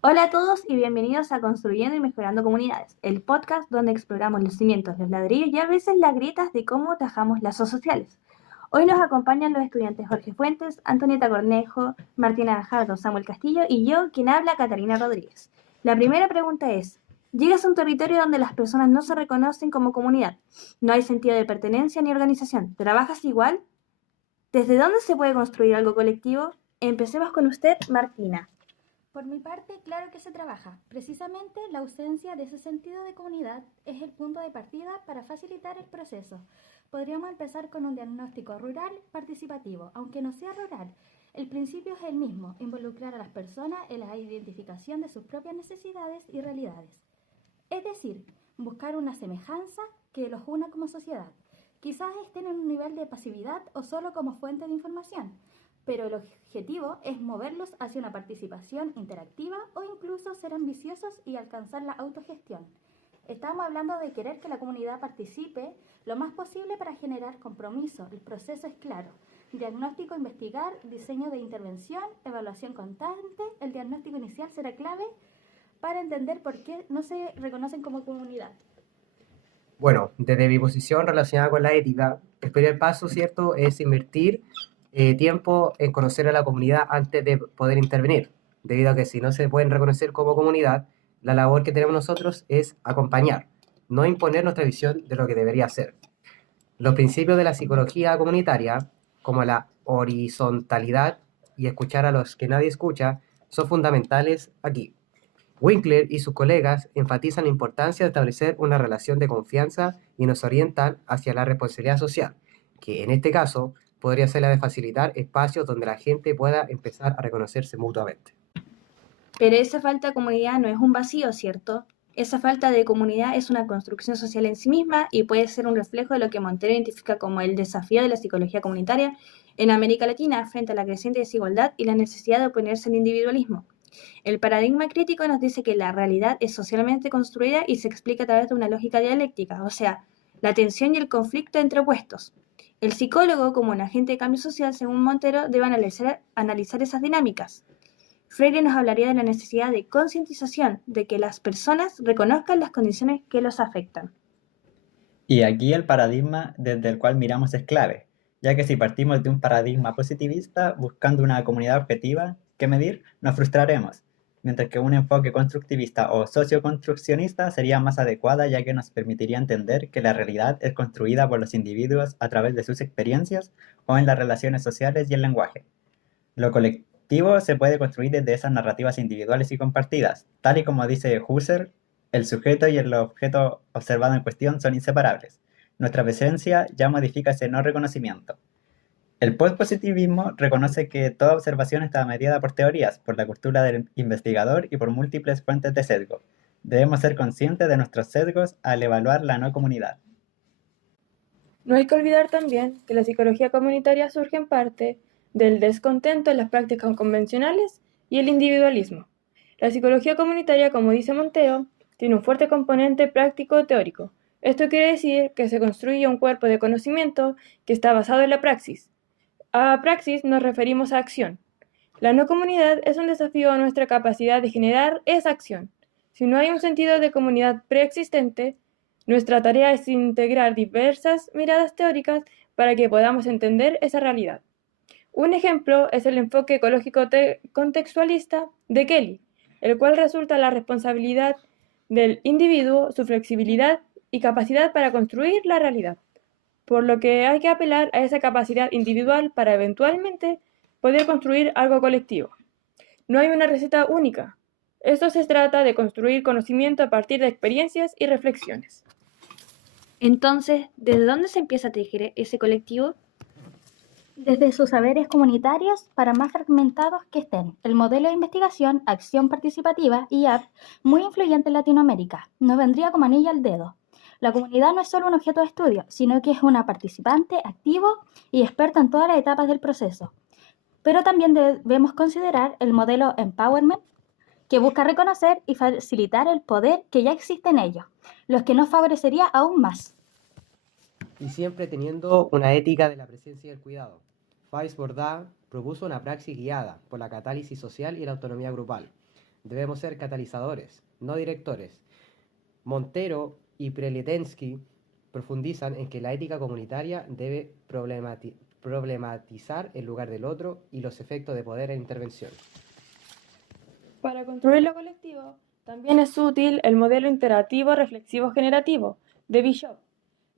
Hola a todos y bienvenidos a Construyendo y Mejorando Comunidades, el podcast donde exploramos los cimientos, los ladrillos y a veces las grietas de cómo tajamos lazos sociales. Hoy nos acompañan los estudiantes Jorge Fuentes, Antonieta Cornejo, Martina Gajardo, Samuel Castillo y yo, quien habla, Catarina Rodríguez. La primera pregunta es, llegas a un territorio donde las personas no se reconocen como comunidad, no hay sentido de pertenencia ni organización, ¿trabajas igual? ¿Desde dónde se puede construir algo colectivo? Empecemos con usted, Martina. Por mi parte, claro que se trabaja. Precisamente la ausencia de ese sentido de comunidad es el punto de partida para facilitar el proceso. Podríamos empezar con un diagnóstico rural participativo, aunque no sea rural. El principio es el mismo, involucrar a las personas en la identificación de sus propias necesidades y realidades. Es decir, buscar una semejanza que los una como sociedad. Quizás estén en un nivel de pasividad o solo como fuente de información, pero el objetivo es moverlos hacia una participación interactiva o incluso ser ambiciosos y alcanzar la autogestión. Estamos hablando de querer que la comunidad participe lo más posible para generar compromiso. El proceso es claro. Diagnóstico, investigar, diseño de intervención, evaluación constante. El diagnóstico inicial será clave para entender por qué no se reconocen como comunidad. Bueno, desde mi posición relacionada con la ética, el primer paso, ¿cierto?, es invertir tiempo en conocer a la comunidad antes de poder intervenir, debido a que si no se pueden reconocer como comunidad, la labor que tenemos nosotros es acompañar, no imponer nuestra visión de lo que debería ser. Los principios de la psicología comunitaria, como la horizontalidad y escuchar a los que nadie escucha, son fundamentales aquí. Winkler y sus colegas enfatizan la importancia de establecer una relación de confianza y nos orientan hacia la responsabilidad social, que en este caso podría ser la de facilitar espacios donde la gente pueda empezar a reconocerse mutuamente. Pero esa falta de comunidad no es un vacío, ¿cierto? Esa falta de comunidad es una construcción social en sí misma y puede ser un reflejo de lo que Montero identifica como el desafío de la psicología comunitaria en América Latina frente a la creciente desigualdad y la necesidad de oponerse al individualismo. El paradigma crítico nos dice que la realidad es socialmente construida y se explica a través de una lógica dialéctica, o sea, la tensión y el conflicto entre opuestos. El psicólogo, como un agente de cambio social, según Montero, debe analizar esas dinámicas. Freire nos hablaría de la necesidad de concientización, de que las personas reconozcan las condiciones que los afectan. Y aquí el paradigma desde el cual miramos es clave, ya que si partimos de un paradigma positivista buscando una comunidad objetiva que medir, nos frustraremos, mientras que un enfoque constructivista o socioconstruccionista sería más adecuada ya que nos permitiría entender que la realidad es construida por los individuos a través de sus experiencias o en las relaciones sociales y el lenguaje. Lo colectivo se puede construir desde esas narrativas individuales y compartidas. Tal y como dice Husserl, el sujeto y el objeto observado en cuestión son inseparables. Nuestra presencia ya modifica ese no reconocimiento. El postpositivismo reconoce que toda observación está mediada por teorías, por la cultura del investigador y por múltiples fuentes de sesgo. Debemos ser conscientes de nuestros sesgos al evaluar la no comunidad. No hay que olvidar también que la psicología comunitaria surge en parte del descontento en las prácticas convencionales y el individualismo. La psicología comunitaria, como dice Montero, tiene un fuerte componente práctico-teórico. Esto quiere decir que se construye un cuerpo de conocimiento que está basado en la praxis. A praxis nos referimos a acción. La no comunidad es un desafío a nuestra capacidad de generar esa acción. Si no hay un sentido de comunidad preexistente, nuestra tarea es integrar diversas miradas teóricas para que podamos entender esa realidad. Un ejemplo es el enfoque ecológico contextualista de Kelly, el cual resulta la responsabilidad del individuo, su flexibilidad y capacidad para construir la realidad, por lo que hay que apelar a esa capacidad individual para eventualmente poder construir algo colectivo. No hay una receta única. Esto se trata de construir conocimiento a partir de experiencias y reflexiones. Entonces, ¿desde dónde se empieza a tejer ese colectivo? Desde sus saberes comunitarios, para más fragmentados que estén, el modelo de investigación, acción participativa, IAP, muy influyente en Latinoamérica, nos vendría como anillo al dedo. La comunidad no es solo un objeto de estudio, sino que es una participante activo y experta en todas las etapas del proceso. Pero también debemos considerar el modelo Empowerment, que busca reconocer y facilitar el poder que ya existe en ellos, los que nos favorecería aún más. Y siempre teniendo una ética de la presencia y el cuidado. Faiz Bordá propuso una praxis guiada por la catálisis social y la autonomía grupal, Debemos ser catalizadores, no directores. Montero y Prelitensky profundizan en que la ética comunitaria debe problematizar el lugar del otro y los efectos de poder e intervención. Para construir lo colectivo, también es útil el modelo interactivo reflexivo generativo de Bishop,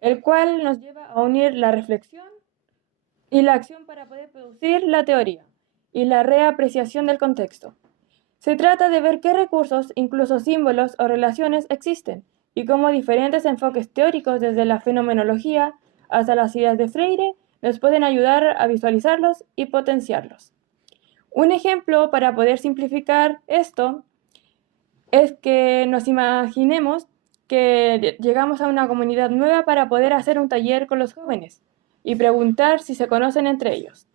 el cual nos lleva a unir la reflexión y la acción para poder producir la teoría y la reapreciación del contexto. Se trata de ver qué recursos, incluso símbolos o relaciones, existen y cómo diferentes enfoques teóricos desde la fenomenología hasta las ideas de Freire nos pueden ayudar a visualizarlos y potenciarlos. Un ejemplo para poder simplificar esto es que nos imaginemos que llegamos a una comunidad nueva para poder hacer un taller con los jóvenes y preguntar si se conocen entre ellos.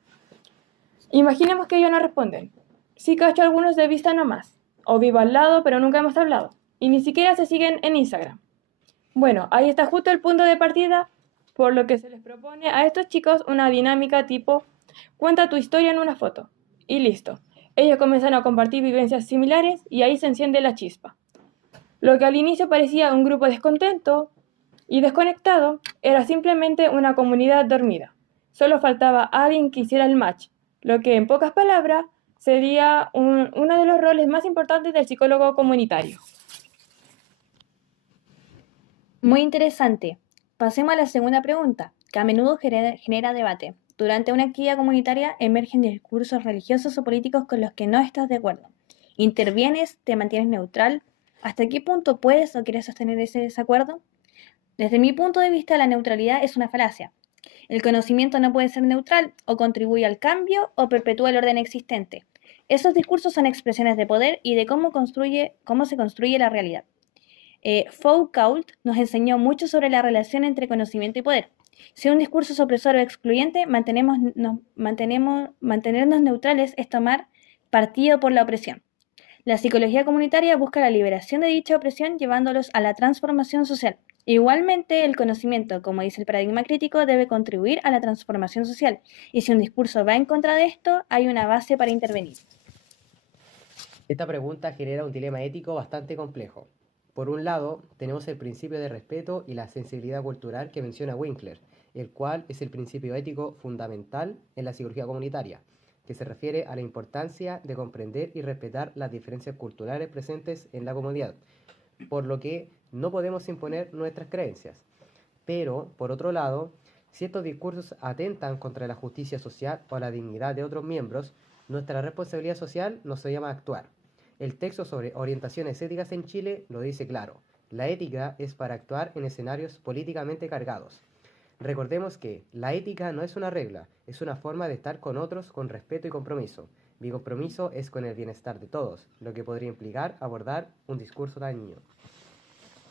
Imaginemos que ellos no responden. Sí cacho a algunos de vista nomás, o vivo al lado pero nunca hemos hablado, y ni siquiera se siguen en Instagram. Bueno, ahí está justo el punto de partida, por lo que se les propone a estos chicos una dinámica tipo cuenta tu historia en una foto, y listo. Ellos comienzan a compartir vivencias similares y ahí se enciende la chispa. Lo que al inicio parecía un grupo descontento y desconectado era simplemente una comunidad dormida. Solo faltaba alguien que hiciera el match, lo que en pocas palabras sería uno de los roles más importantes del psicólogo comunitario. Muy interesante. Pasemos a la segunda pregunta, que a menudo genera debate. Durante una actividad comunitaria emergen discursos religiosos o políticos con los que no estás de acuerdo. ¿Intervienes? ¿Te mantienes neutral? ¿Hasta qué punto puedes o quieres sostener ese desacuerdo? Desde mi punto de vista, la neutralidad es una falacia. El conocimiento no puede ser neutral, o contribuye al cambio o perpetúa el orden existente. Esos discursos son expresiones de poder y de cómo se construye la realidad. Foucault nos enseñó mucho sobre la relación entre conocimiento y poder. Si un discurso es opresor o excluyente, mantenernos neutrales es tomar partido por la opresión. La psicología comunitaria busca la liberación de dicha opresión llevándolos a la transformación social. Igualmente, el conocimiento, como dice el paradigma crítico, debe contribuir a la transformación social, y si un discurso va en contra de esto, hay una base para intervenir. Esta pregunta genera un dilema ético bastante complejo. Por un lado, tenemos el principio de respeto y la sensibilidad cultural que menciona Winkler, el cual es el principio ético fundamental en la psicología comunitaria, que se refiere a la importancia de comprender y respetar las diferencias culturales presentes en la comunidad, por lo que no podemos imponer nuestras creencias. Pero, por otro lado, si estos discursos atentan contra la justicia social o la dignidad de otros miembros, nuestra responsabilidad social nos llama a actuar. El texto sobre orientaciones éticas en Chile lo dice claro. La ética es para actuar en escenarios políticamente cargados. Recordemos que la ética no es una regla, es una forma de estar con otros con respeto y compromiso. Mi compromiso es con el bienestar de todos, lo que podría implicar abordar un discurso dañino.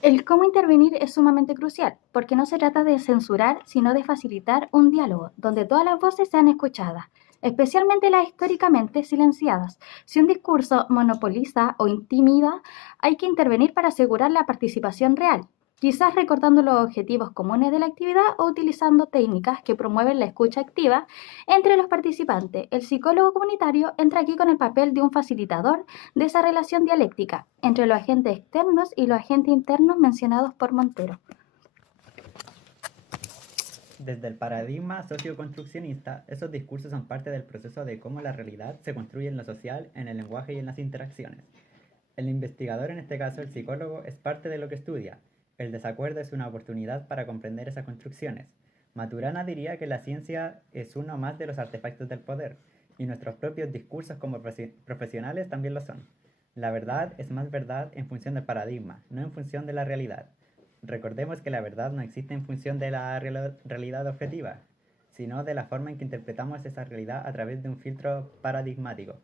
El cómo intervenir es sumamente crucial, porque no se trata de censurar, sino de facilitar un diálogo donde todas las voces sean escuchadas, especialmente las históricamente silenciadas. Si un discurso monopoliza o intimida, hay que intervenir para asegurar la participación real, quizás recordando los objetivos comunes de la actividad o utilizando técnicas que promueven la escucha activa entre los participantes. El psicólogo comunitario entra aquí con el papel de un facilitador de esa relación dialéctica entre los agentes externos y los agentes internos mencionados por Montero. Desde el paradigma socioconstruccionista, esos discursos son parte del proceso de cómo la realidad se construye en lo social, en el lenguaje y en las interacciones. El investigador, en este caso el psicólogo, es parte de lo que estudia. El desacuerdo es una oportunidad para comprender esas construcciones. Maturana diría que la ciencia es uno más de los artefactos del poder, y nuestros propios discursos como profesionales también lo son. La verdad es más verdad en función del paradigma, no en función de la realidad. Recordemos que la verdad no existe en función de la realidad objetiva, sino de la forma en que interpretamos esa realidad a través de un filtro paradigmático.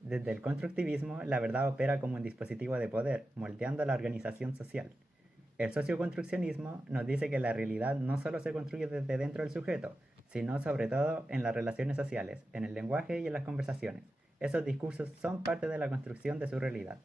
Desde el constructivismo, la verdad opera como un dispositivo de poder, moldeando la organización social. El socioconstruccionismo nos dice que la realidad no solo se construye desde dentro del sujeto, sino sobre todo en las relaciones sociales, en el lenguaje y en las conversaciones. Esos discursos son parte de la construcción de su realidad.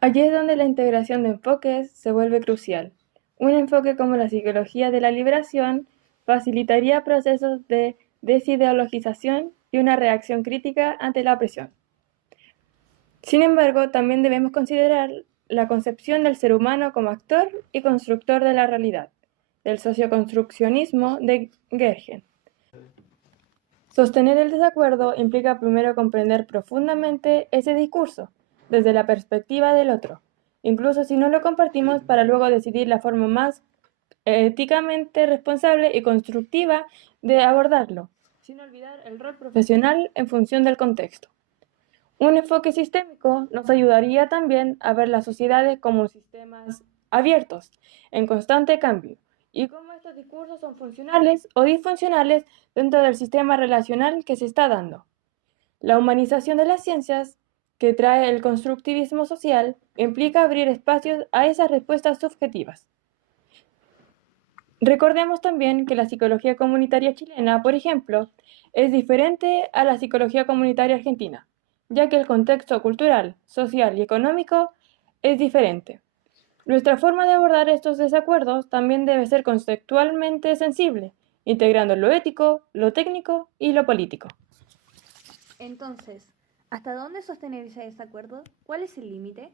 Allí es donde la integración de enfoques se vuelve crucial. Un enfoque como la psicología de la liberación facilitaría procesos de desideologización y una reacción crítica ante la opresión. Sin embargo, también debemos considerar la concepción del ser humano como actor y constructor de la realidad, del socioconstruccionismo de Gergen. Sostener el desacuerdo implica primero comprender profundamente ese discurso, desde la perspectiva del otro, incluso si no lo compartimos, para luego decidir la forma más éticamente responsable y constructiva de abordarlo, sin olvidar el rol profesional en función del contexto. Un enfoque sistémico nos ayudaría también a ver las sociedades como sistemas abiertos, en constante cambio, y cómo estos discursos son funcionales o disfuncionales dentro del sistema relacional que se está dando. La humanización de las ciencias, que trae el constructivismo social, implica abrir espacios a esas respuestas subjetivas. Recordemos también que la psicología comunitaria chilena, por ejemplo, es diferente a la psicología comunitaria argentina, ya que el contexto cultural, social y económico es diferente. Nuestra forma de abordar estos desacuerdos también debe ser conceptualmente sensible, integrando lo ético, lo técnico y lo político. Entonces, ¿hasta dónde sostener ese desacuerdo? ¿Cuál es el límite?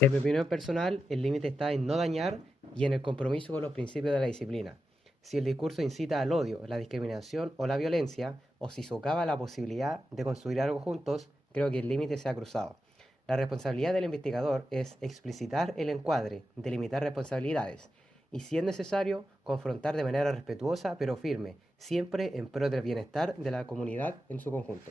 En mi opinión personal, el límite está en no dañar y en el compromiso con los principios de la disciplina. Si el discurso incita al odio, la discriminación o la violencia, o si socava la posibilidad de construir algo juntos, creo que el límite se ha cruzado. La responsabilidad del investigador es explicitar el encuadre, delimitar responsabilidades y, si es necesario, confrontar de manera respetuosa pero firme, siempre en pro del bienestar de la comunidad en su conjunto.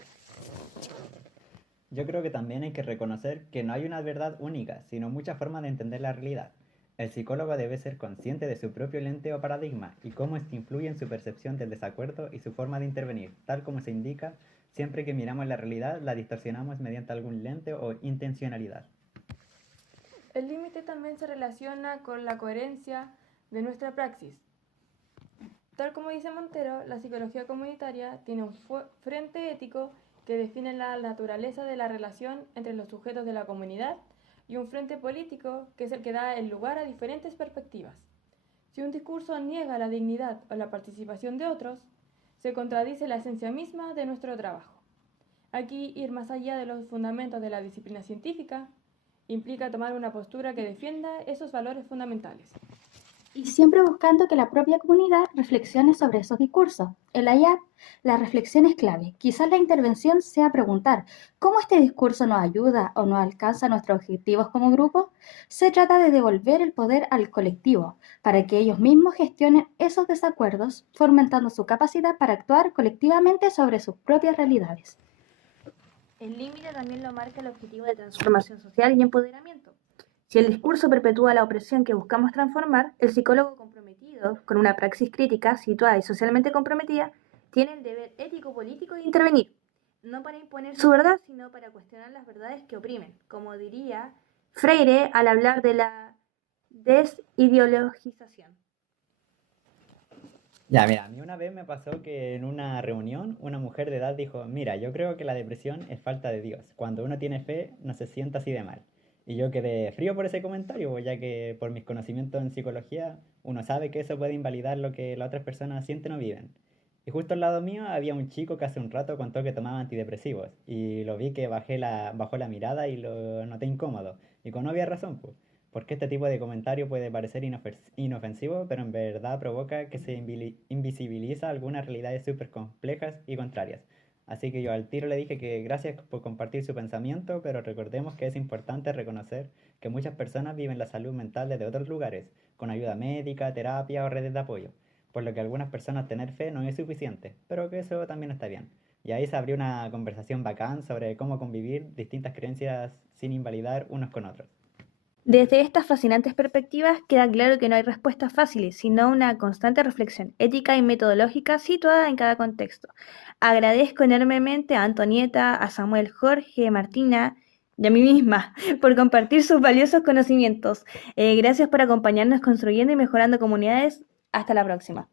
Yo creo que también hay que reconocer que no hay una verdad única, sino muchas formas de entender la realidad. El psicólogo debe ser consciente de su propio lente o paradigma y cómo este influye en su percepción del desacuerdo y su forma de intervenir. Tal como se indica, siempre que miramos la realidad la distorsionamos mediante algún lente o intencionalidad. El límite también se relaciona con la coherencia de nuestra praxis. Tal como dice Montero, la psicología comunitaria tiene un frente ético que define la naturaleza de la relación entre los sujetos de la comunidad y un frente político que es el que da el lugar a diferentes perspectivas. Si un discurso niega la dignidad o la participación de otros, se contradice la esencia misma de nuestro trabajo. Aquí, ir más allá de los fundamentos de la disciplina científica implica tomar una postura que defienda esos valores fundamentales. Y siempre buscando que la propia comunidad reflexione sobre esos discursos. En la IAP, la reflexión es clave. Quizás la intervención sea preguntar cómo este discurso nos ayuda o nos alcanza nuestros objetivos como grupo. Se trata de devolver el poder al colectivo para que ellos mismos gestionen esos desacuerdos, fomentando su capacidad para actuar colectivamente sobre sus propias realidades. El límite también lo marca el objetivo de transformación social y empoderamiento. Si el discurso perpetúa la opresión que buscamos transformar, el psicólogo comprometido con una praxis crítica, situada y socialmente comprometida, tiene el deber ético-político de intervenir, no para imponer su verdad, sino para cuestionar las verdades que oprimen, como diría Freire al hablar de la desideologización. Ya, mira, a mí una vez me pasó que en una reunión una mujer de edad dijo, mira, yo creo que la depresión es falta de Dios. Cuando uno tiene fe no se sienta así de mal. Y yo quedé frío por ese comentario, ya que por mis conocimientos en psicología uno sabe que eso puede invalidar lo que las otras personas sienten o viven. Y justo al lado mío había un chico que hace un rato contó que tomaba antidepresivos y lo vi que bajó la mirada y lo noté incómodo. Y con obvia razón, pues, porque este tipo de comentario puede parecer inofensivo, pero en verdad provoca que se invisibiliza algunas realidades súper complejas y contrarias. Así que yo al tiro le dije que gracias por compartir su pensamiento, pero recordemos que es importante reconocer que muchas personas viven la salud mental desde otros lugares, con ayuda médica, terapia o redes de apoyo, por lo que algunas personas tener fe no es suficiente, pero que eso también está bien. Y ahí se abrió una conversación bacán sobre cómo convivir distintas creencias sin invalidar unos con otros. Desde estas fascinantes perspectivas queda claro que no hay respuestas fáciles, sino una constante reflexión ética y metodológica situada en cada contexto. Agradezco enormemente a Antonieta, a Samuel, Jorge, Martina y a mí misma por compartir sus valiosos conocimientos. Gracias por acompañarnos construyendo y mejorando comunidades. Hasta la próxima.